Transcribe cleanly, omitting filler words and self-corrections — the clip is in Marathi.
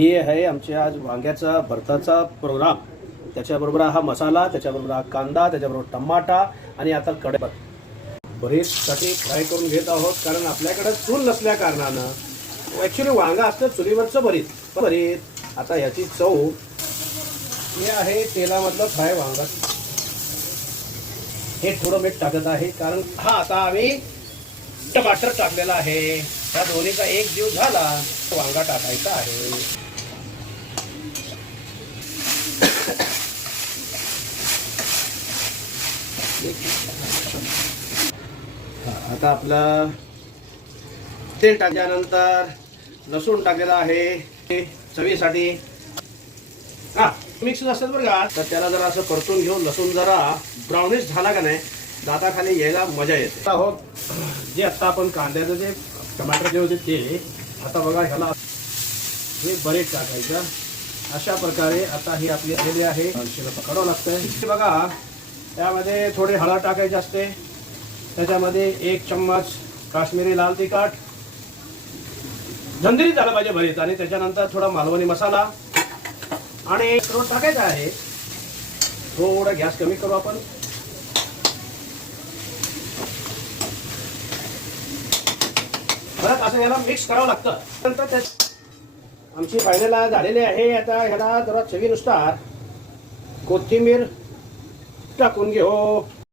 हे आहे आमच्या आज वांग्याचा भरताचा प्रोग्राम। त्याच्याबरोबर हा मसाला, त्याच्याबरोबर हा कांदा, त्याच्याबरोबर टमाटा आणि आता कढई भरीतसाठी फ्राय करून घेत आहोत। कारण आपल्याकडे चूल नसल्या कारणानं ॲक्च्युली वांगा असतं चुलीवरचं भरीत। आता ह्याची चव हे आहे तेलामधलं फ्राय वांगा। हे थोडं मीठ टाकत आहे कारण हा आता आम्ही टमाटर टाकलेला आहे। त्या दोन्हीचा एक जीव झाला, वांगा टाकायचा आहे। आता आपलं तेल टाकल्यानंतर लसूण टाकलेला आहे चवीसाठी। मिक्स असतात बरं का, तर त्याला जरा असं परतून घेऊन लसूण जरा ब्राउनिश झाला का नाही दाताखाली यायला मजा येते। आहोत जे आता आपण कांद्याचं जे टमाटर जे होते ते आता बघा ह्याला हे बरेच टाकायचं। अशा प्रकारे आता ही आपली आलेली आहे, पकडावं लागतंय। बघा त्यामध्ये थोडे हळद टाकायचे असते, त्याच्यामध्ये 1 चम्मच काश्मीरी लाल तिखट झंझरीत झालं पाहिजे भरीत, आणि त्याच्यानंतर थोडा मालवणी मसाला आणि रोट टाकायचा आहे। थोडा गॅस कमी करू आपण। परत असं याला मिक्स करावं लागतं। नंतर त्या आमची पाहिलेला झालेली आहे। आता ह्याला जरा चवीनुसार कोथिंबीर टाकून घेऊ।